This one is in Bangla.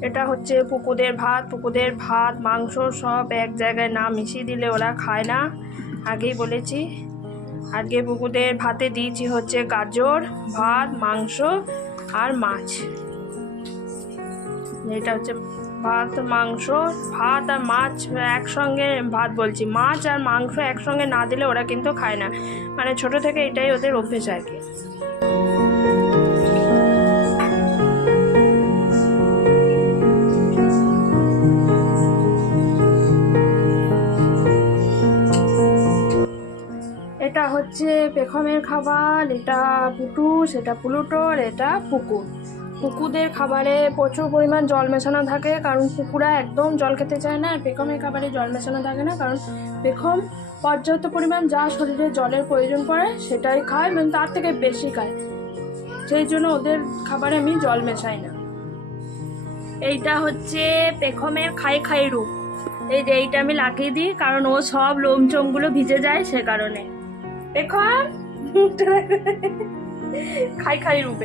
এটা হচ্ছে পুকুদের ভাত পুকুদের ভাত, মাংস সব এক জায়গায় না মিশিয়ে দিলে ওরা খায় না। আগেই বলেছি। আজকে পুকুদের ভাতে দিয়েছি হচ্ছে গাজর, ভাত, মাংস আর মাছ। এটা হচ্ছে ভাত, মাংস, ভাত আর মাছ একসঙ্গে ভাত বলছি। মাছ আর মাংস একসঙ্গে না দিলে ওরা কিন্তু খায় না। মানে ছোট থেকে এটাই ওদের অভ্যেস আর কি। এটা হচ্ছে পেখমের খাবার, এটা পুটুস এটা পুলুটোর, এটা পুকুর পুকুদের খাবারে প্রচুর পরিমাণ জল মেশানো থাকে, কারণ পুকুরা একদম জল খেতে চায় না, আর পেখমের খাবারে জল মেশানো থাকে না, কারণ পেখম পর্যাপ্ত পরিমাণ যা শরীরে জলের প্রয়োজন পড়ে, সেটাই খায় এবং তার থেকে বেশি খায়। সেই জন্য ওদের খাবারে আমি জল মেশাই না। এইটা হচ্ছে পেখমের খাই খাই রূপ। এই যে এইটা আমি লাগিয়ে দিই, কারণ ও সব লোম চোমগুলো ভিজে যায় সে কারণে। পেখম খাই খাই রূপে।